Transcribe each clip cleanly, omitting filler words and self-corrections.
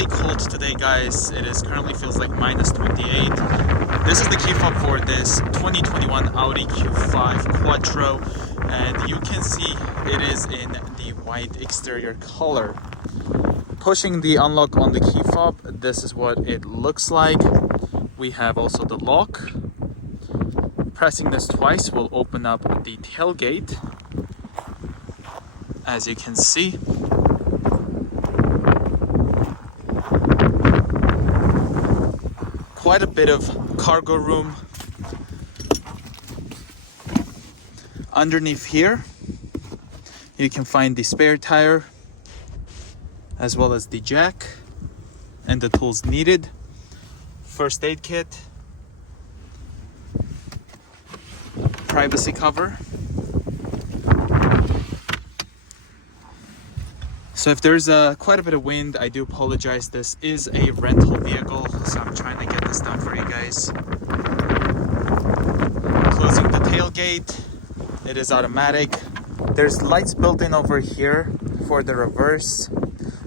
really cold today, guys. It is currently feels like minus 28. This is the key fob for this 2021 Audi Q5 Quattro, and you can see it is in the white exterior color. Pushing the unlock on the key fob, this is what it looks like. We have also the lock. Pressing this twice will open up the tailgate, as you can see. Quite a bit of cargo room. Underneath here, you can find the spare tire, as well as the jack and the tools needed. First aid kit, privacy cover. So if there's quite a bit of wind, I do apologize. This is a rental vehicle, so I'm trying to get this done for you guys. Closing the tailgate, it is automatic. There's lights built in over here for the reverse.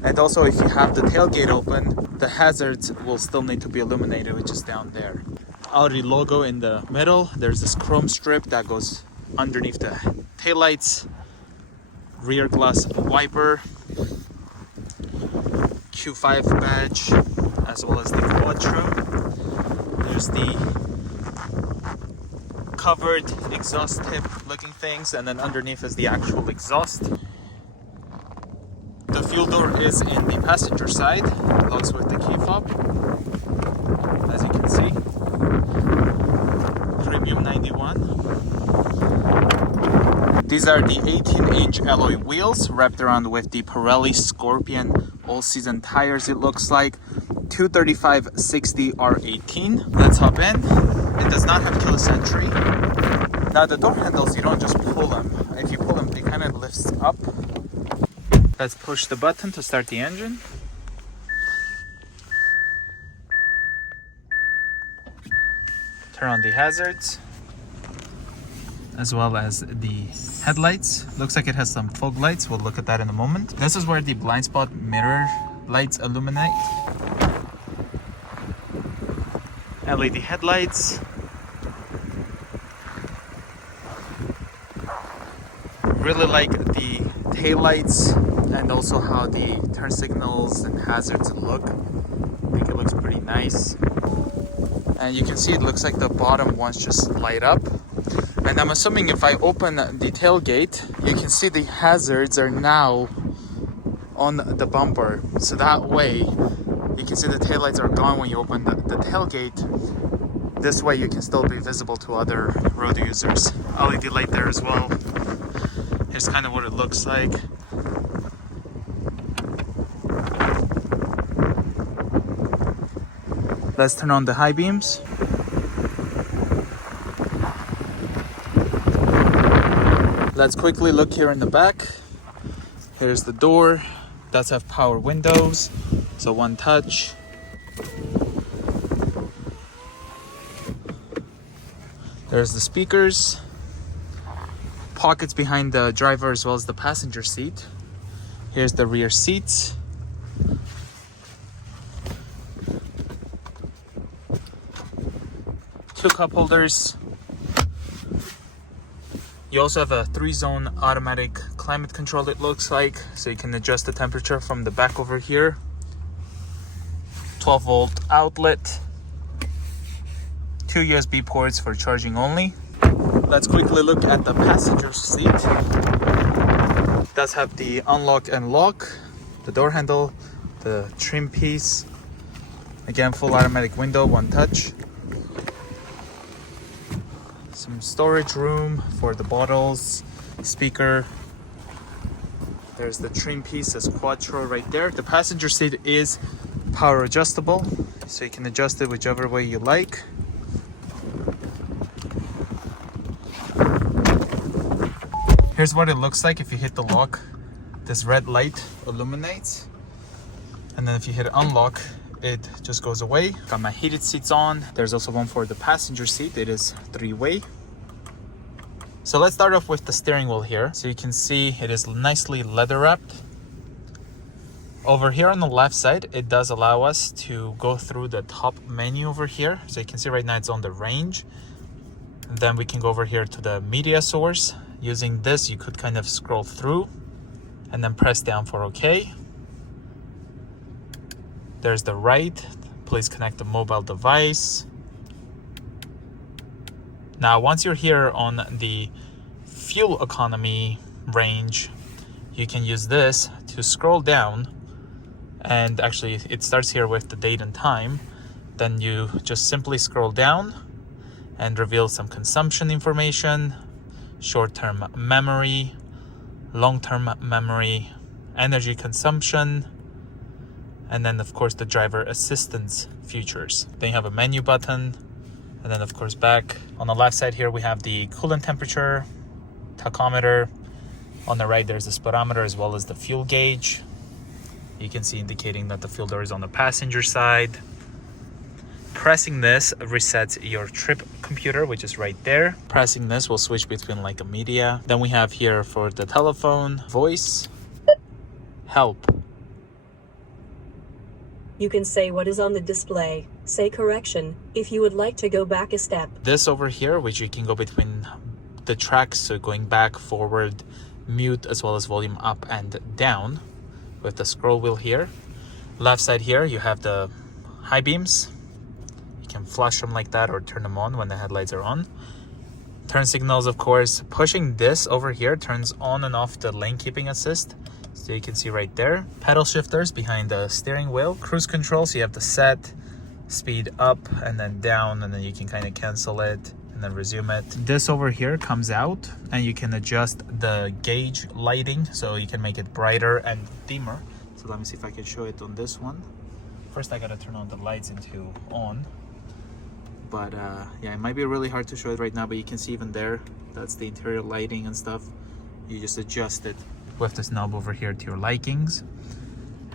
And also, if you have the tailgate open, the hazards will still need to be illuminated, which is down there. Audi logo in the middle. There's this chrome strip that goes underneath the taillights. Rear glass wiper. Q5 badge, as well as the Quattro. There's the covered exhaust tip looking things, and then underneath is the actual exhaust. The fuel door is in the passenger side, locks with the key fob, as you can see. Premium 91. These are the 18-inch alloy wheels wrapped around with the Pirelli Scorpion all-season tires, it looks like. 235/60 R18. Let's hop in. It does not have keyless entry. Now the door handles, you don't just pull them. If you pull them, they kind of lifts up. Let's push the button to start the engine. Turn on the hazards, as well as the headlights. Looks like it has some fog lights. We'll look at that in a moment. This is where the blind spot mirror lights illuminate. LED headlights. Really like the taillights and also how the turn signals and hazards look. I think it looks pretty nice. And you can see it looks like the bottom ones just light up. And I'm assuming if I open the tailgate, you can see the hazards are now on the bumper. So that way, you can see the taillights are gone when you open the tailgate. This way you can still be visible to other road users. LED light there as well. Here's kind of what it looks like. Let's turn on the high beams. Let's quickly look here in the back. Here's the door. It does have power windows, so one touch. There's the speakers. Pockets behind the driver as well as the passenger seat. Here's the rear seats. Two cup holders. You also have a 3-zone automatic climate control, it looks like, so you can adjust the temperature from the back over here. 12-volt outlet. 2 USB ports for charging only. Let's quickly look at the passenger seat. It does have the unlock and lock, the door handle, the trim piece. Again, full automatic window, one touch. Some storage room for the bottles, speaker. There's the trim piece as Quattro right there. The passenger seat is power adjustable, so you can adjust it whichever way you like. Here's what it looks like if you hit the lock. This red light illuminates, and then if you hit unlock, it just goes away. Got my heated seats on. There's also one for the passenger seat. It is 3-way. So let's start off with the steering wheel here. So you can see it is nicely leather wrapped. Over here on the left side, it does allow us to go through the top menu over here. So you can see right now it's on the range. And then we can go over here to the media source. Using this, you could kind of scroll through and then press down for OK. There's the right. Please connect the mobile device. Now, once you're here on the fuel economy range, you can use this to scroll down. And actually, it starts here with the date and time. Then you just simply scroll down and reveal some consumption information, short-term memory, long-term memory, energy consumption, and then of course the driver assistance features. Then you have a menu button, and then of course back. On the left side here we have the coolant temperature, tachometer. On the right there's the speedometer as well as the fuel gauge. You can see indicating that the fuel door is on the passenger side. Pressing this resets your trip computer, which is right there. Pressing this will switch between like a media. Then we have here for the telephone, voice, help. You can say what is on the display. Say correction if you would like to go back a step. This over here, which you can go between the tracks, so going back, forward, mute, as well as volume up and down with the scroll wheel here. Left side here, you have the high beams. You can flash them like that or turn them on when the headlights are on. Turn signals, of course. Pushing this over here turns on and off the lane keeping assist. So you can see right there. Pedal shifters behind the steering wheel. Cruise control, so you have the set, speed up and then down, and then you can kind of cancel it and then resume it. This over here comes out and you can adjust the gauge lighting, so you can make it brighter and dimmer. So let me see if I can show it on this one. First I gotta turn on the lights into on. But yeah, it might be really hard to show it right now, but you can see even there, that's the interior lighting and stuff. You just adjust it with this knob over here to your likings,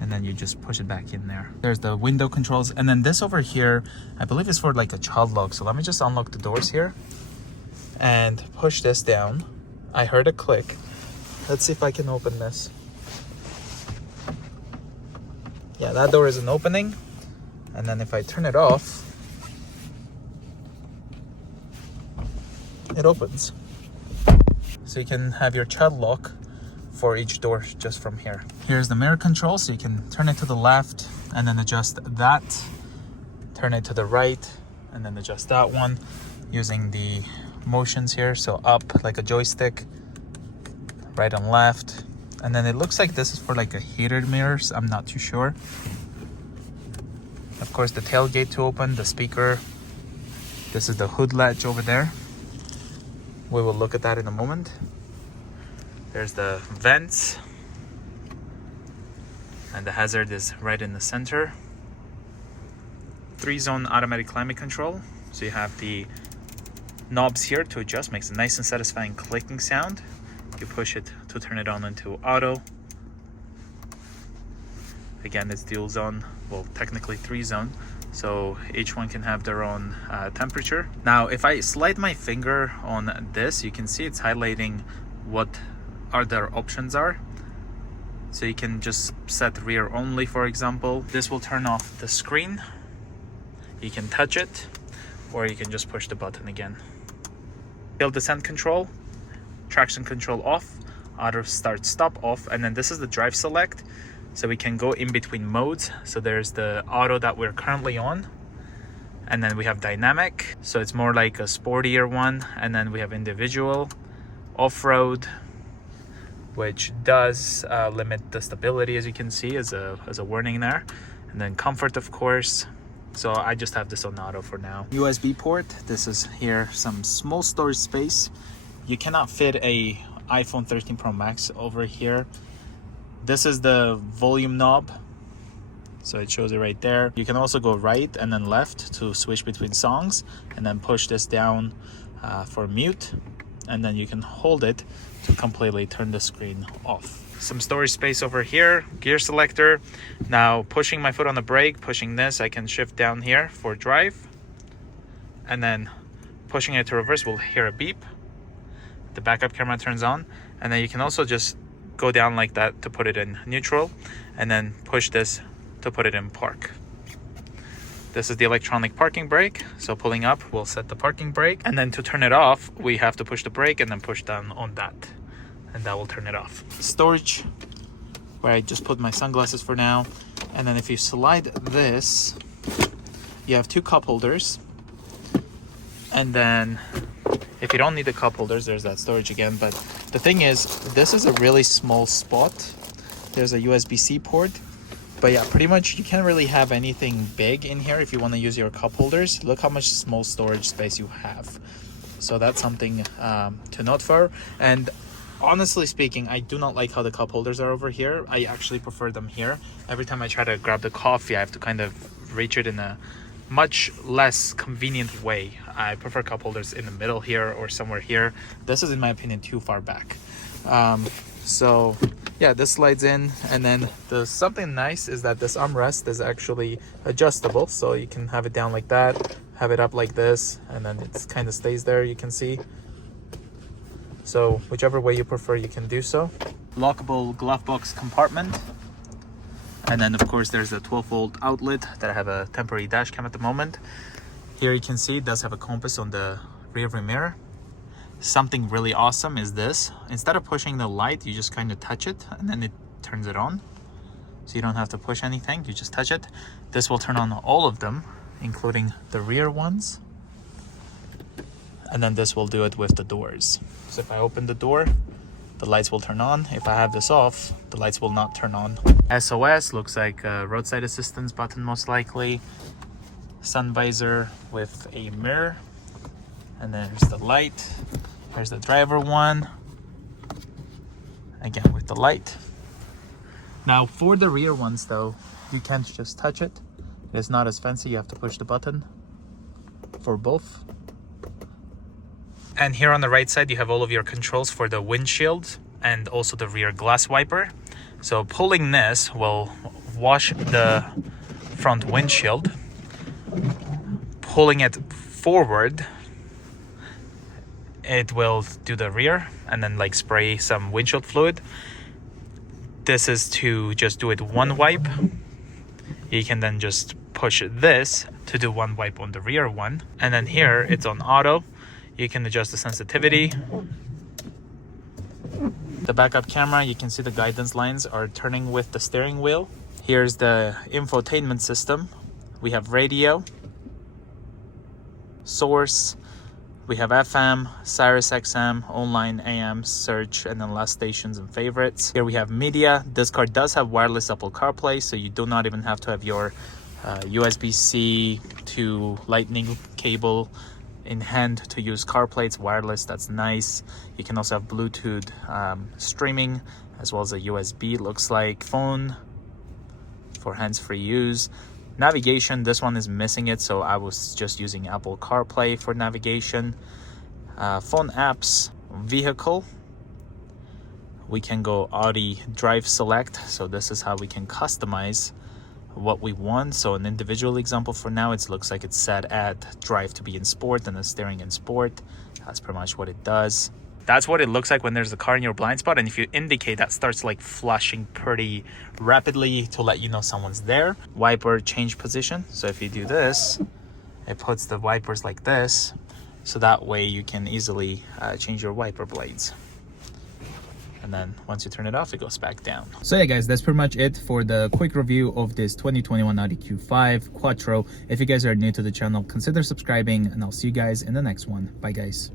and then you just push it back in there. There's the window controls, and then this over here, I believe is for like a child lock. So let me just unlock the doors here and push this down. I heard a click. Let's see if I can open this. Yeah, that door isn't opening. And then if I turn it off, it opens. So you can have your child lock for each door just from here. Here's the mirror control, so you can turn it to the left and then adjust that. Turn it to the right and then adjust that one using the motions here. So up like a joystick, right and left. And then it looks like this is for like a heated mirrors. I'm not too sure. Of course, the tailgate to open, the speaker. This is the hood latch over there. We will look at that in a moment. There's the vents. And the hazard is right in the center. 3-zone automatic climate control. So you have the knobs here to adjust. Makes a nice and satisfying clicking sound. You push it to turn it on into auto. Again, it's dual zone. Well, technically 3-zone. So each one can have their own temperature. Now, if I slide my finger on this, you can see it's highlighting what other options are. So you can just set rear only, for example. This will turn off the screen. You can touch it, or you can just push the button again. Hill descent control, traction control off, auto start stop off, and then this is the drive select. So we can go in between modes. So there's the auto that we're currently on, and then we have dynamic, so it's more like a sportier one, and then we have individual, off-road, which does limit the stability, as you can see, as a warning there, and then comfort, of course. So I just have this on auto for now. USB port, this is here some small storage space. You cannot fit a iPhone 13 Pro Max over here. This is the volume knob, so it shows it right there. You can also go right and then left to switch between songs, and then push this down for mute, and then you can hold it to completely turn the screen off. Some storage space over here, gear selector. Now pushing my foot on the brake, pushing this, I can shift down here for drive, and then pushing it to reverse, we'll hear a beep. The backup camera turns on, and then you can also just go down like that to put it in neutral, and then push this to put it in park. This is the electronic parking brake, so pulling up will set the parking brake, and then to turn it off we have to push the brake and then push down on that, and that will turn it off. Storage, where I just put my sunglasses for now, and then if you slide this, you have 2 cup holders, and then if you don't need the cup holders, there's that storage again. But the thing is, this is a really small spot. There's a USB-C port. But yeah, pretty much you can't really have anything big in here if you want to use your cup holders. Look how much small storage space you have. So that's something to note for. And honestly speaking, I do not like how the cup holders are over here. I actually prefer them here. Every time I try to grab the coffee, I have to kind of reach it in a much less convenient way. I prefer cup holders in the middle here or somewhere here. This is, in my opinion, too far back. So yeah, this slides in, and then something nice is that this armrest is actually adjustable, so you can have it down like that, have it up like this, and then it kind of stays there, you can see. So whichever way you prefer, you can do so. Lockable glove box compartment, and then of course there's a 12-volt outlet that I have a temporary dash cam at the moment. Here you can see it does have a compass on the rear view mirror. Something really awesome is this. Instead of pushing the light, you just kind of touch it and then it turns it on. So you don't have to push anything, you just touch it. This will turn on all of them, including the rear ones. And then this will do it with the doors. So if I open the door, the lights will turn on. If I have this off, the lights will not turn on. SOS looks like a roadside assistance button most likely. Sun visor with a mirror. And then there's the light. There's the driver one. Again with the light. Now for the rear ones though, you can't just touch it. It's not as fancy, you have to push the button for both. And here on the right side, you have all of your controls for the windshield and also the rear glass wiper. So pulling this will wash the front windshield. Pulling it forward, it will do the rear and then like spray some windshield fluid. This is to just do it one wipe. You can then just push this to do one wipe on the rear one. And then here it's on auto. You can adjust the sensitivity. The backup camera, you can see the guidance lines are turning with the steering wheel. Here's the infotainment system. We have radio, source, we have FM, Sirius XM, online AM, search, and then last stations and favorites. Here we have media. This car does have wireless Apple CarPlay, so you do not even have to have your USB-C to Lightning cable in hand to use CarPlay. It's wireless, that's nice. You can also have Bluetooth streaming as well as a USB, looks like. Phone for hands-free use. Navigation, this one is missing it, so I was just using Apple CarPlay for navigation. Phone apps, vehicle. We can go Audi Drive Select, so this is how we can customize what we want. So an individual example for now, it looks like it's set at drive to be in sport and the steering in sport. That's pretty much what it does. That's what it looks like when there's a car in your blind spot, and if you indicate, that starts like flashing pretty rapidly to let you know someone's there. Wiper change position, so if you do this, it puts the wipers like this, so that way you can easily change your wiper blades. And then once you turn it off, it goes back down. So yeah guys, that's pretty much it for the quick review of this 2021 Audi Q5 Quattro. If you guys are new to the channel, consider subscribing, and I'll see you guys in the next one. Bye guys.